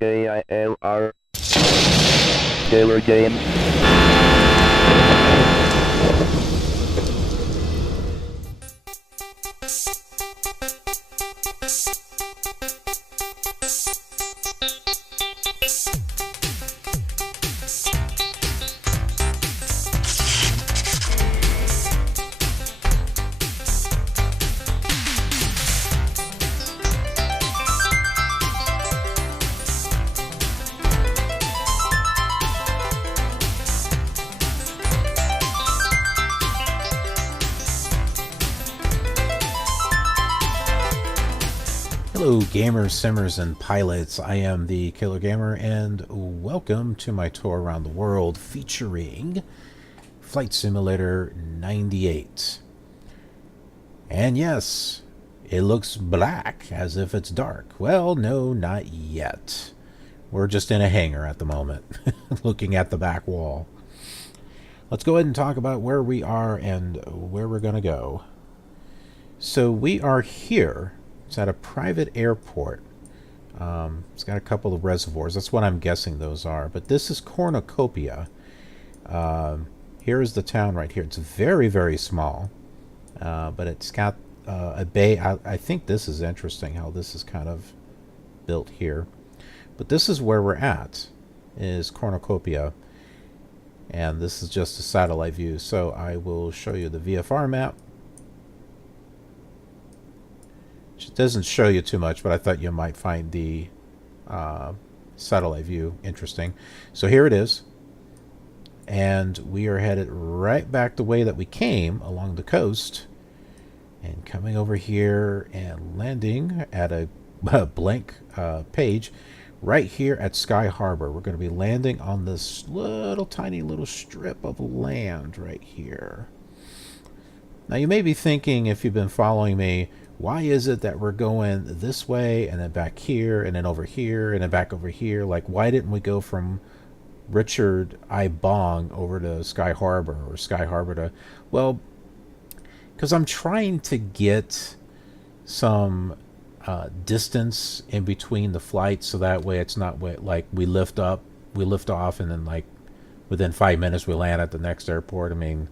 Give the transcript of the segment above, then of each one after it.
KILR. KILR Games. Hello gamers, simmers, and pilots. I am the Killer Gamer and welcome to my tour around the world featuring Flight Simulator 98. And yes, it looks black as if it's dark. Well, no, not yet. We're just in a hangar at the moment, looking at the back wall. Let's go ahead and talk about where we are and where we're going to go. So we are here. It's at a private airport. It's got a couple of reservoirs. That's what I'm guessing those are. But this is Cornucopia. Here's the town right here. It's very, very small. But it's got a bay. I think this is interesting how this is kind of built here. But this is where we're at, is Cornucopia. And this is just a satellite view. So I will show you the VFR map. It doesn't show you too much, but I thought you might find the satellite view interesting. So here it is. And we are headed right back the way that we came along the coast. And coming over here and landing at a blank page right here at Sky Harbor. We're going to be landing on this tiny little strip of land right here. Now you may be thinking, if you've been following me, why is it that we're going this way and then back here and then over here and then back over here? Like, why didn't we go from Richard I. Bong over to Sky Harbor or Sky Harbor to... Well, because I'm trying to get some distance in between the flights, so that way it's not like we lift off, and then like within 5 minutes we land at the next airport. I mean,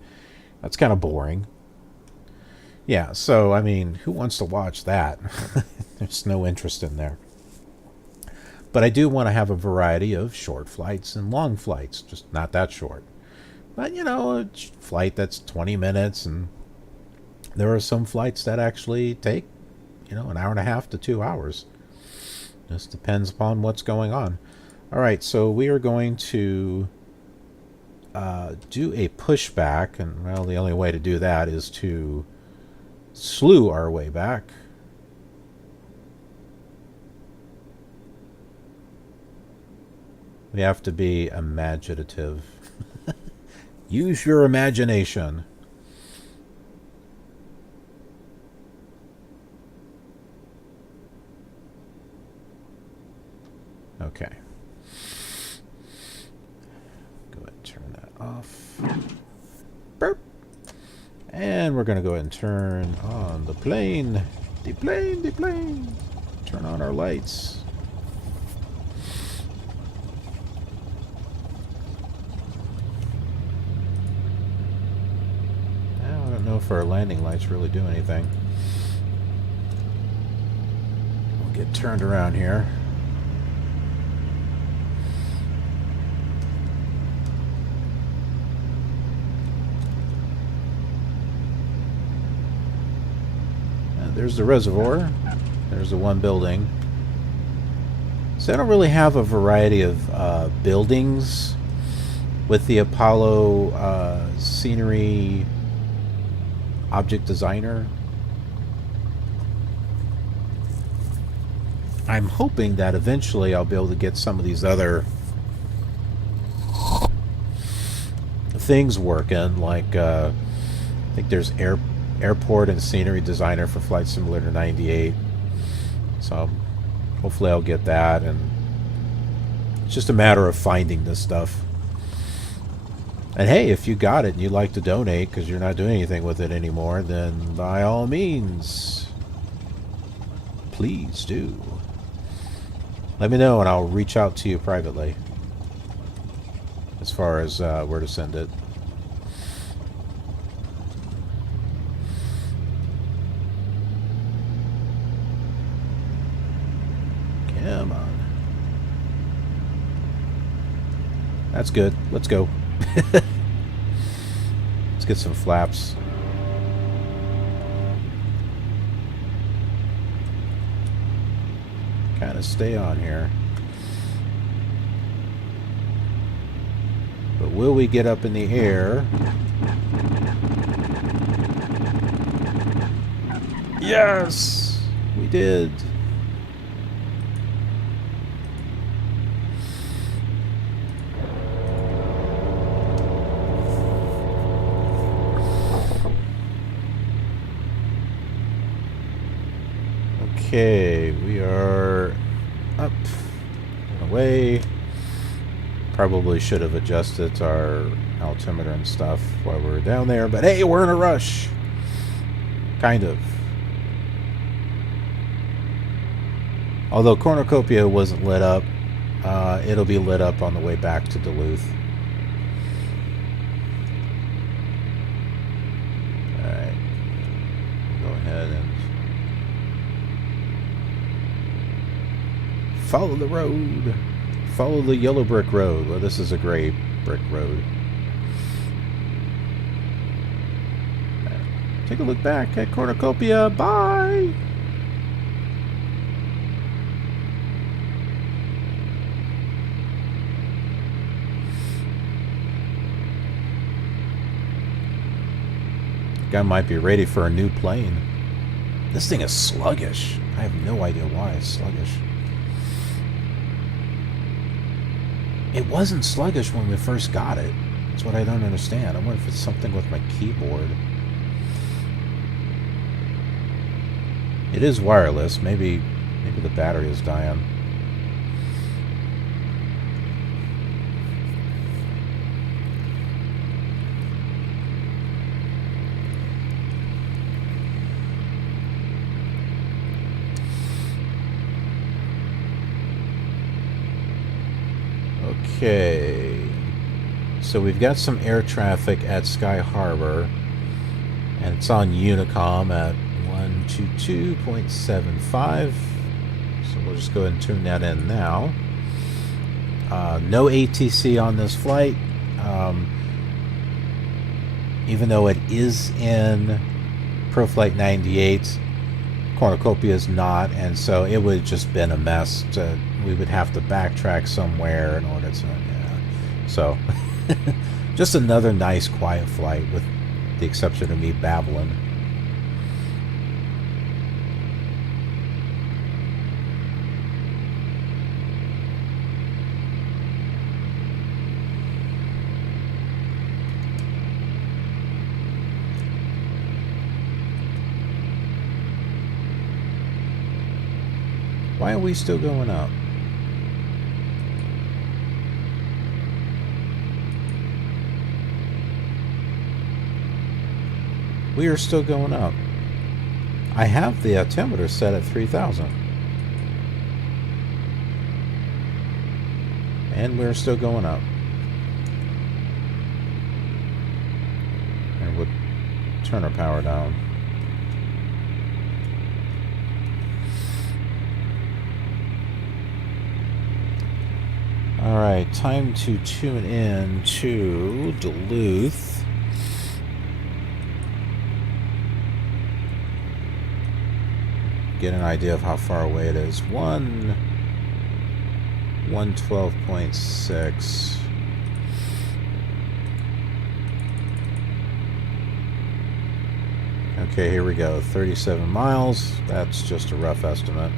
that's kind of boring. Yeah, so, I mean, who wants to watch that? There's no interest in there. But I do want to have a variety of short flights and long flights, just not that short. But, you know, a flight that's 20 minutes, and there are some flights that actually take, you know, an hour and a half to 2 hours. Just depends upon what's going on. All right, so we are going to do a pushback, and, well, the only way to do that is to slew our way back. We have to be imaginative. Use your imagination. Okay. Go ahead and turn that off. Burp. And we're going to go ahead and turn on the plane. The plane. Turn on our lights. Now, I don't know if our landing lights really do anything. We'll get turned around here. There's the reservoir. There's the one building. So I don't really have a variety of buildings with the Apollo scenery object designer. I'm hoping that eventually I'll be able to get some of these other things working, like I think there's airport and scenery designer for Flight Simulator 98. So hopefully I'll get that, and it's just a matter of finding this stuff. And hey, if you got it and you'd like to donate because you're not doing anything with it anymore, then by all means, please do. Let me know and I'll reach out to you privately as far as where to send it. Come on. That's good. Let's go. Let's get some flaps. Kind of stay on here. But will we get up in the air? Yes! We did. Okay, we are up and away. Probably should have adjusted our altimeter and stuff while we were down there, but hey, we're in a rush. Kind of. Although Cornucopia wasn't lit up, it'll be lit up on the way back to Duluth. Alright. Go ahead and follow the road. Follow the yellow brick road. Well, this is a gray brick road. Right. Take a look back at Cornucopia. Bye! Guy might be ready for a new plane. This thing is sluggish. I have no idea why it's sluggish. It wasn't sluggish when we first got it. That's what I don't understand. I wonder if it's something with my keyboard. It is wireless. Maybe the battery is dying. Okay, so we've got some air traffic at Sky Harbor, and it's on Unicom at 122.75, so we'll just go ahead and tune that in now. No ATC on this flight, even though it is in ProFlight 98, Cornucopia is not, and so it would have just been a mess. We would have to backtrack somewhere in order to, yeah. So, just another nice quiet flight with the exception of me babbling. Why are we still going up? We are still going up. I have the altimeter set at 3,000. And we're still going up. And we'll turn our power down. Alright, time to tune in to Duluth. Get an idea of how far away it is. 112.6. Okay, here we go. 37 miles. That's just a rough estimate.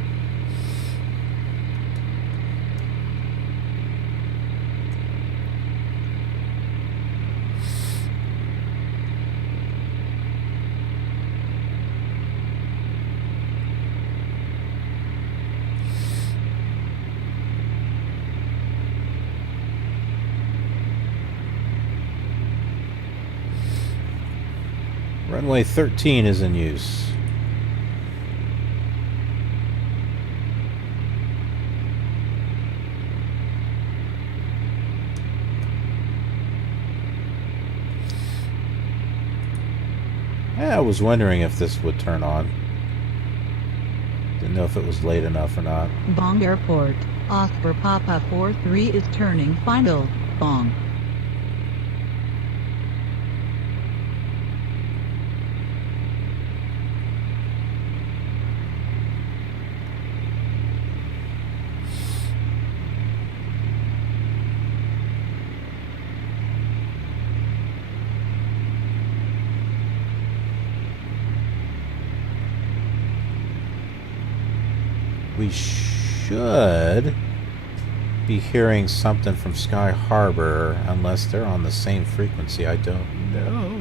Runway 13 is in use. I was wondering if this would turn on. Didn't know if it was late enough or not. Bong Airport. Oscar Papa 43 is turning final. Bong. We should be hearing something from Sky Harbor, unless they're on the same frequency. I don't know.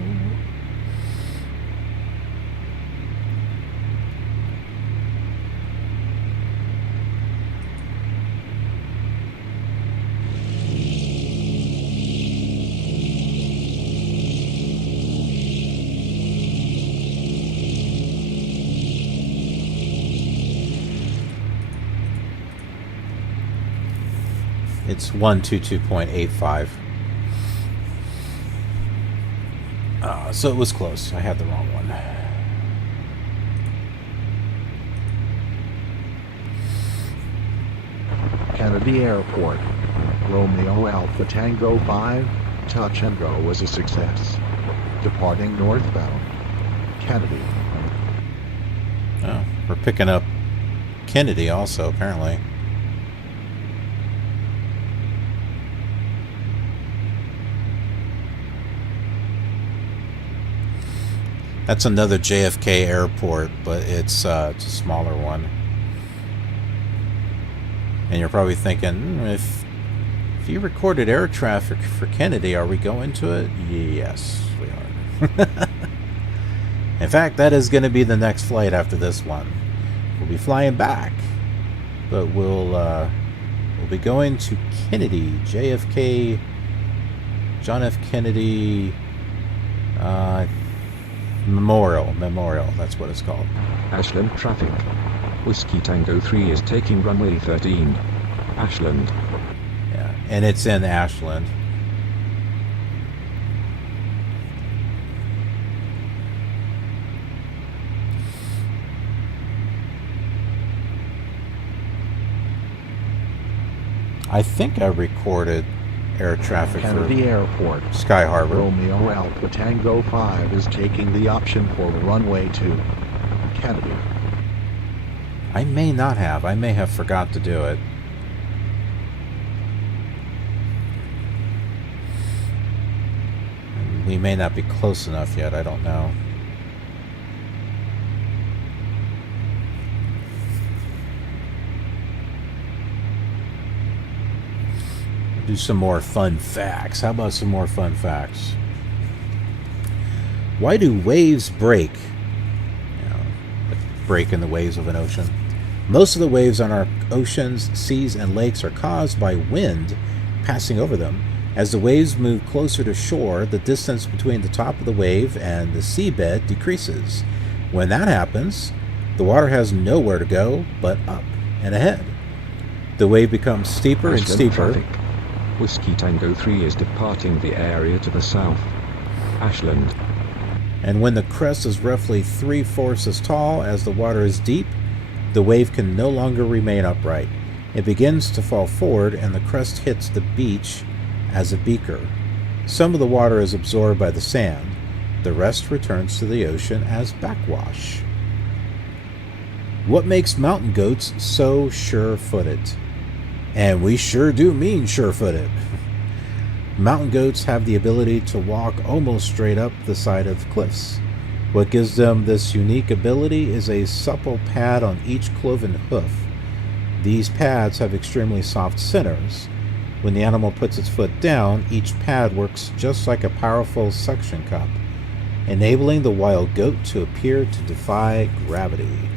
It's 122.85. So it was close. I had the wrong one. Kennedy Airport. Romeo Alpha Tango 5, touch and go was a success. Departing northbound. Kennedy. Oh, we're picking up Kennedy also, apparently. That's another JFK airport, but it's a smaller one. And you're probably thinking, if you recorded air traffic for Kennedy, are we going to it? Yes, we are. In fact, that is going to be the next flight after this one. We'll be flying back, but we'll be going to Kennedy, JFK, John F. Kennedy, Memorial, that's what it's called. Ashland traffic. Whiskey Tango 3 is taking runway 13. Ashland. Yeah, and it's in Ashland. I think I recorded air traffic Kennedy for Airport. Sky Harbor. Romeo Alpha Tango 5 is taking the option for runway 2. Kennedy. I may not have. I may have forgot to do it. We may not be close enough yet. I don't know. Do some more fun facts. How about some more fun facts? Why do waves break? Break in the waves of an ocean. Most of the waves on our oceans, seas, and lakes are caused by wind passing over them. As the waves move closer to shore, the distance between the top of the wave and the seabed decreases. When that happens, the water has nowhere to go but up and ahead. The wave becomes steeper and steeper. Traffic. Whiskey Tango 3 is departing the area to the south. Ashland. And when the crest is roughly 3/4 as tall as the water is deep, the wave can no longer remain upright. It begins to fall forward and the crest hits the beach as a beaker. Some of the water is absorbed by the sand. The rest returns to the ocean as backwash. What makes mountain goats so sure-footed? And we sure do mean sure-footed. Mountain goats have the ability to walk almost straight up the side of cliffs. What gives them this unique ability is a supple pad on each cloven hoof. These pads have extremely soft centers. When the animal puts its foot down, each pad works just like a powerful suction cup, enabling the wild goat to appear to defy gravity.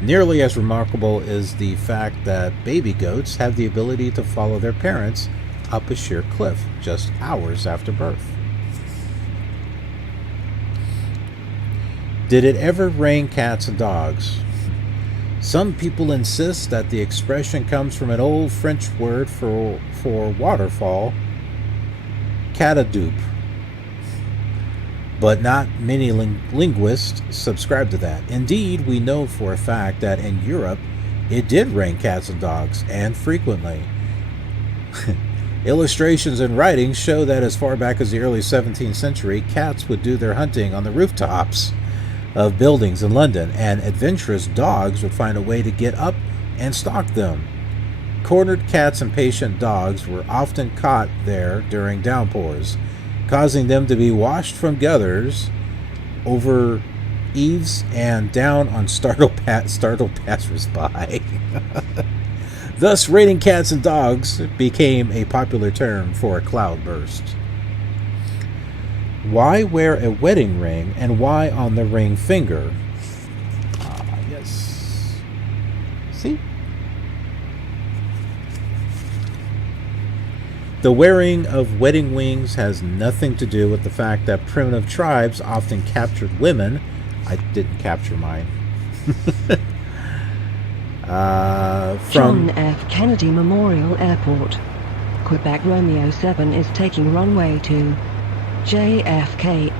Nearly as remarkable is the fact that baby goats have the ability to follow their parents up a sheer cliff just hours after birth. Did it ever rain cats and dogs? Some people insist that the expression comes from an old French word for waterfall, catadoupe. But not many linguists subscribe to that. Indeed, we know for a fact that in Europe, it did rain cats and dogs, and frequently. Illustrations and writings show that as far back as the early 17th century, cats would do their hunting on the rooftops of buildings in London, and adventurous dogs would find a way to get up and stalk them. Cornered cats and patient dogs were often caught there during downpours, causing them to be washed from gutters over eaves and down on startled passers-by. Thus, raining cats and dogs became a popular term for a cloudburst. Why wear a wedding ring, and why on the ring finger? Yes. See? The wearing of wedding rings has nothing to do with the fact that primitive tribes often captured women. I didn't capture mine. John F. Kennedy Memorial Airport. Quebec Romeo 7 is taking runway to JFK.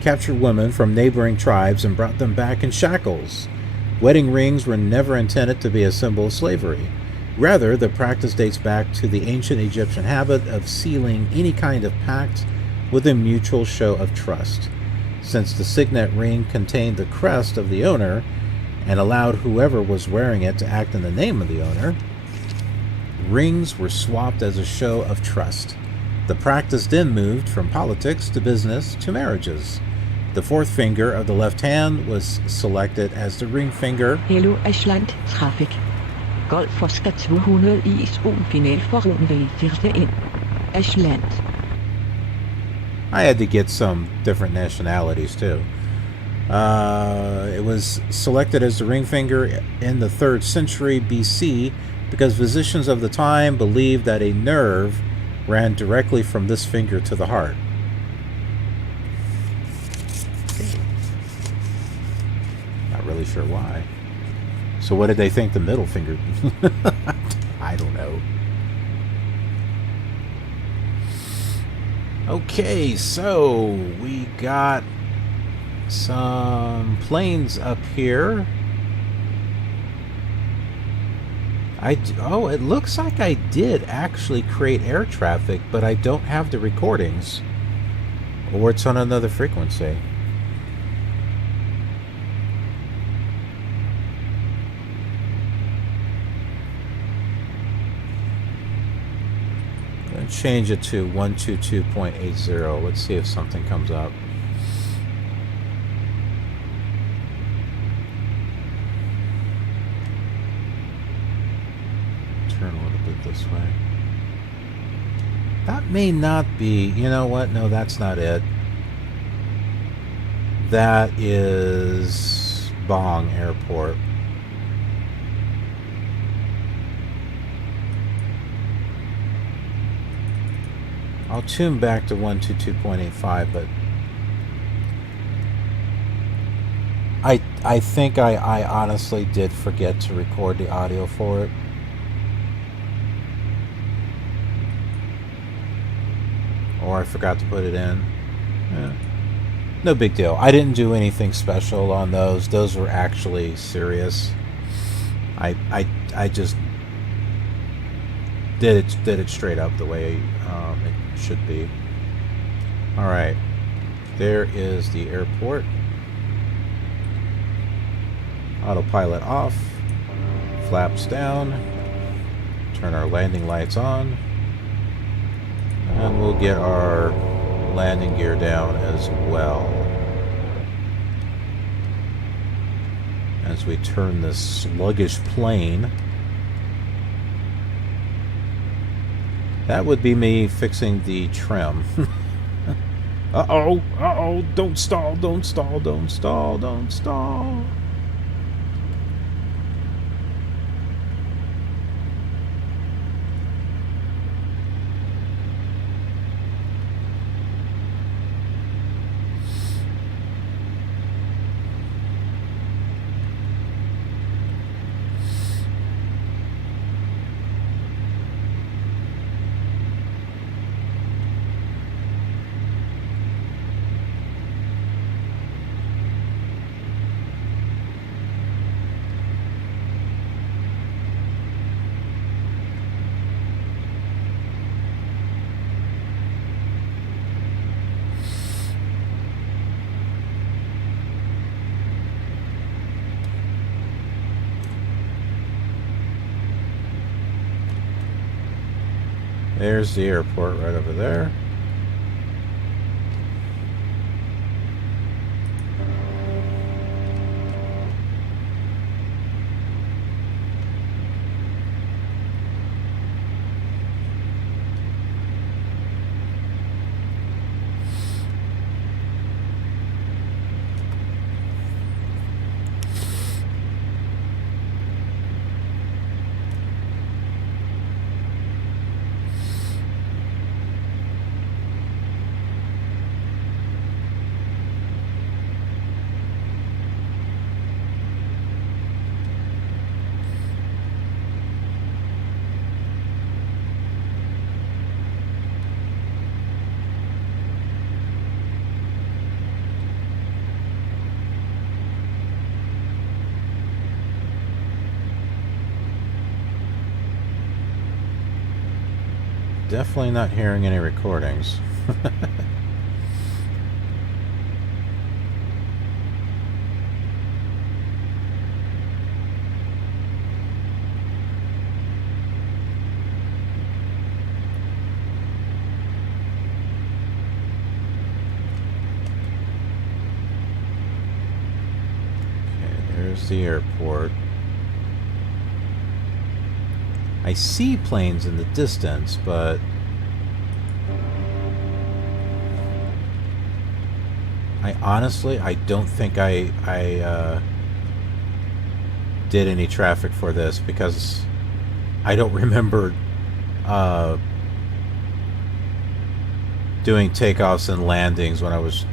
Captured women from neighboring tribes and brought them back in shackles. Wedding rings were never intended to be a symbol of slavery. Rather, the practice dates back to the ancient Egyptian habit of sealing any kind of pact with a mutual show of trust. Since the signet ring contained the crest of the owner and allowed whoever was wearing it to act in the name of the owner, rings were swapped as a show of trust. The practice then moved from politics to business to marriages. The fourth finger of the left hand was selected as the ring finger. Hello FSTraffic. Golf for skat 200 i final for runway 41. Ashland. I had to get some different nationalities too. It was selected as the ring finger in the 3rd century BC because physicians of the time believed that a nerve ran directly from this finger to the heart. Not really sure why. So what did they think the middle finger? I don't know. Okay, so we got some planes up here. It looks like I did actually create air traffic, but I don't have the recordings. Or it's on another frequency. Change it to 122.80. Let's see if something comes up. Turn a little bit this way. That may not be, you know what? No, that's not it. That is Bong Airport. I'll tune back to 122.85, but I think I honestly did forget to record the audio for it. Or I forgot to put it in. Yeah. No big deal. I didn't do anything special on those. Those were actually serious. I just did it straight up the way it should be. All right, there is the airport. Autopilot off, flaps down, turn our landing lights on, and we'll get our landing gear down as well as we turn this sluggish plane. That would be me fixing the trim. Uh-oh, don't stall, don't stall, don't stall, don't stall. There's the airport right over there. Definitely not hearing any recordings. There's the airport. I see planes in the distance, but I honestly, I don't think I did any traffic for this because I don't remember doing takeoffs and landings when I was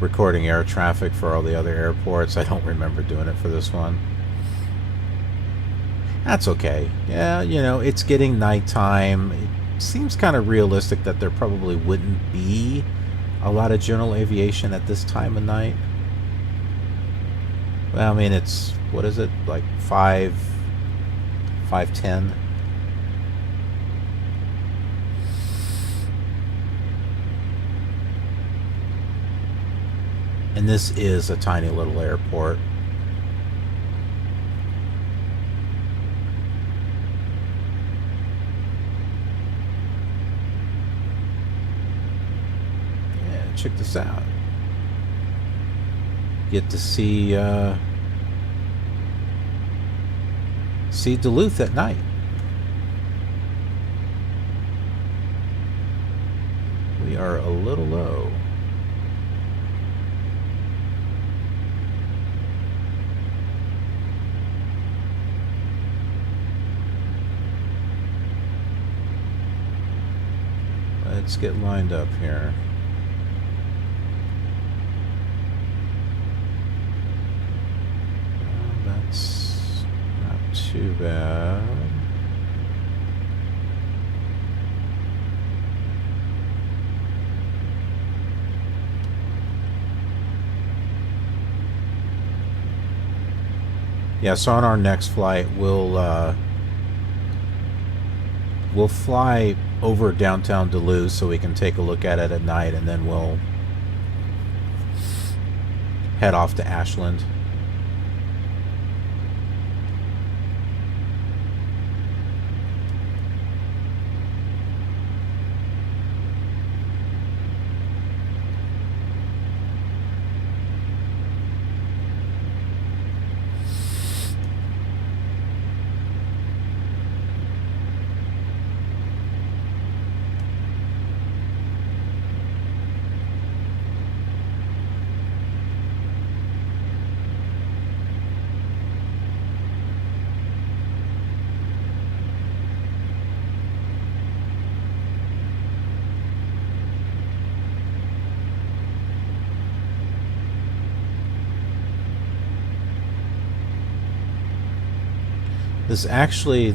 recording air traffic for all the other airports. I don't remember doing it for this one. That's okay. Yeah, you know, it's getting nighttime. It seems kind of realistic that there probably wouldn't be a lot of general aviation at this time of night. Well, I mean, it's, what is it, like 5:10? And this is a tiny little airport. Check this out. Get to see Duluth at night. We are a little low. Let's get lined up here. That's not too bad. Yeah, so on our next flight, we'll fly over downtown Duluth so we can take a look at it at night, and then we'll head off to Ashland.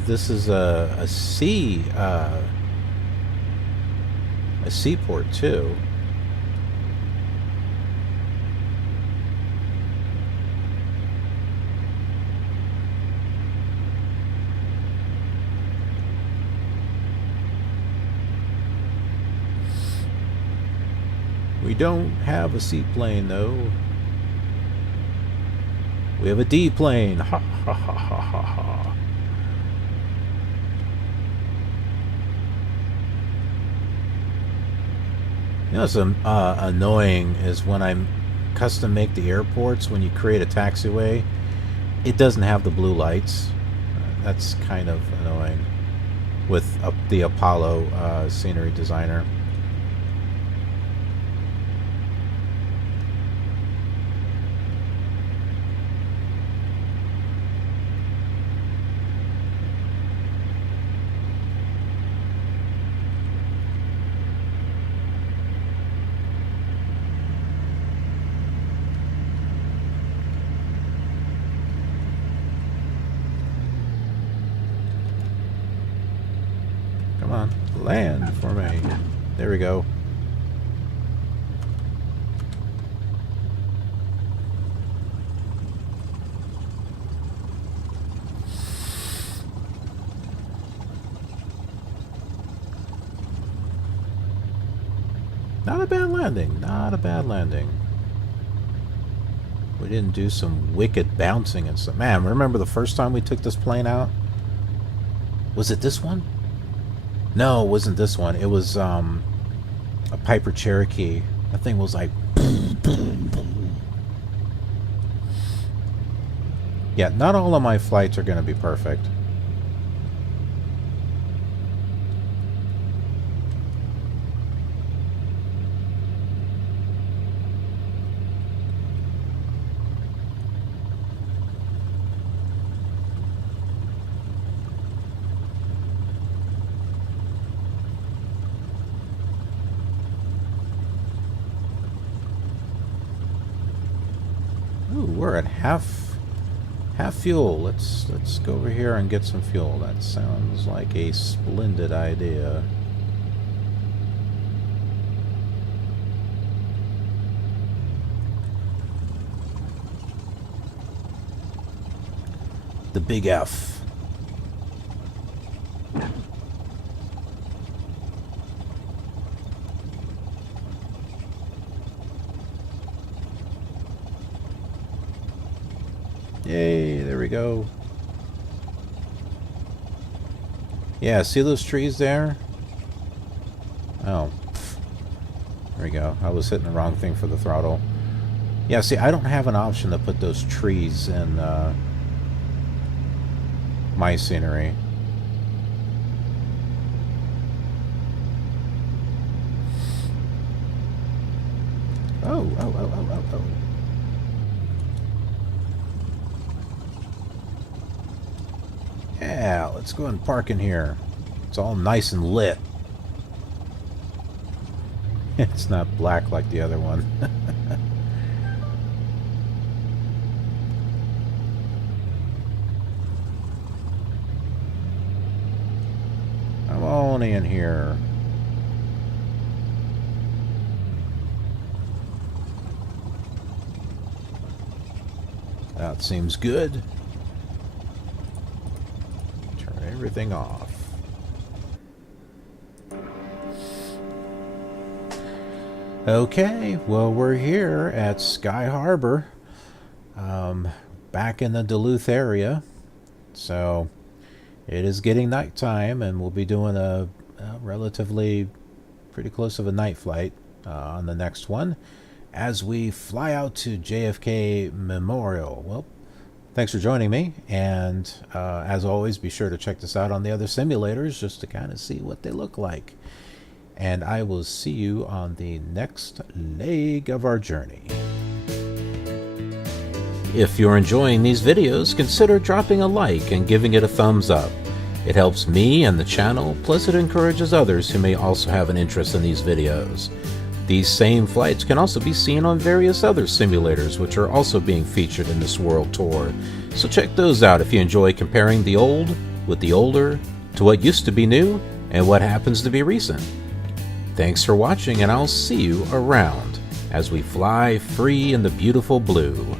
This is a seaport too. We don't have a seaplane though. We have a D plane. Ha ha ha ha ha. You know what's annoying is when I custom make the airports, when you create a taxiway, it doesn't have the blue lights. That's kind of annoying with the Apollo scenery designer. Come on, land for me. There we go. Not a bad landing, not a bad landing. We didn't do some wicked bouncing and stuff. Man, remember the first time we took this plane out? Was it this one? No, it wasn't this one. It was a Piper Cherokee. That thing was like... Yeah, not all of my flights are going to be perfect. Ooh, we're at half fuel. Let's go over here and get some fuel. That sounds like a splendid idea. The big F. Yay, there we go. Yeah, see those trees there? Oh. There we go. I was hitting the wrong thing for the throttle. Yeah, see, I don't have an option to put those trees in my scenery. Oh. Yeah, let's go and park in here. It's all nice and lit. It's not black like the other one. I'm only in here. That seems good. Everything off. Okay, well, we're here at Sky Harbor, back in the Duluth area. So it is getting nighttime, and we'll be doing a relatively pretty close of a night flight on the next one as we fly out to JFK Memorial. Well, thanks for joining me, and as always, be sure to check this out on the other simulators just to kind of see what they look like. And I will see you on the next leg of our journey. If you're enjoying these videos, consider dropping a like and giving it a thumbs up. It helps me and the channel, plus it encourages others who may also have an interest in these videos. These same flights can also be seen on various other simulators which are also being featured in this world tour, so check those out if you enjoy comparing the old with the older, to what used to be new, and what happens to be recent. Thanks for watching, and I'll see you around as we fly free in the beautiful blue.